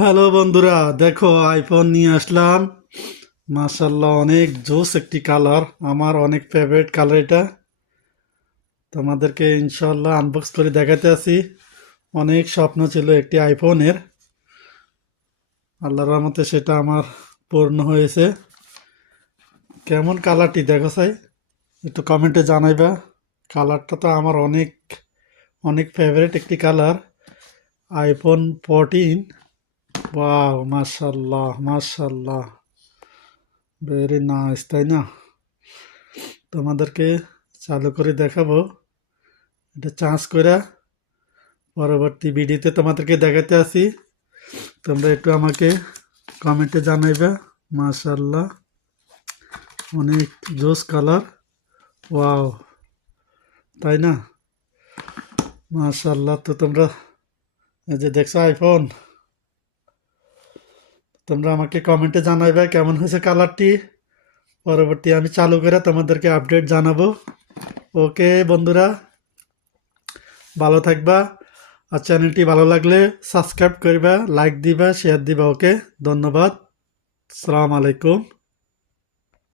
Hello বন্ধুরা, দেখো iPhone নিয়ে আসলাম। মাশাল্লাহ, অনেক জোস একটি কালার, আমার অনেক ফেভারিট কালার এটা। তোমাদেরকে ইনশাল্লাহ আনবক্স করে দেখাতে আছি। অনেক স্বপ্ন ছিল একটি আইফোনের, আল্লাহর রহমতে সেটা আমার পূর্ণ হয়েছে। কেমন কালারটি দেখো চাই, একটু কমেন্টে জানাইবা। কালারটা তো আমার অনেক অনেক ফেভারিট একটি কালার। আইফোন 14। ওয়াও, মাশাল্লাহ মাশাল্লাহ, ভেরি নাইস, তাই না? তোমাদেরকে চালু করে দেখাবো, এটা চার্জ করে পরবর্তী ভিডিওতে তোমাদেরকে দেখাতে আসি। তোমরা একটু আমাকে কমেন্টে জানাইবা। মাশাল্লাহ, অনেক জোস কালার। ওয়াও, তাই না? মাশাল্লাহ। তো তোমরা এই যে দেখছো আইফোন, তোমরা আমাকে কমেন্টে জানাইবা কেমন হয়েছে কালারটি। পরবর্তী আমি চালু করে তোমাদেরকে আপডেট জানাবো। ওকে বন্ধুরা, ভালো থাকবা। আর চ্যানেলটি ভালো লাগলে সাবস্ক্রাইব করবা, লাইক দিবা, শেয়ার দিবা। ওকে, ধন্যবাদ। আসসালামু আলাইকুম।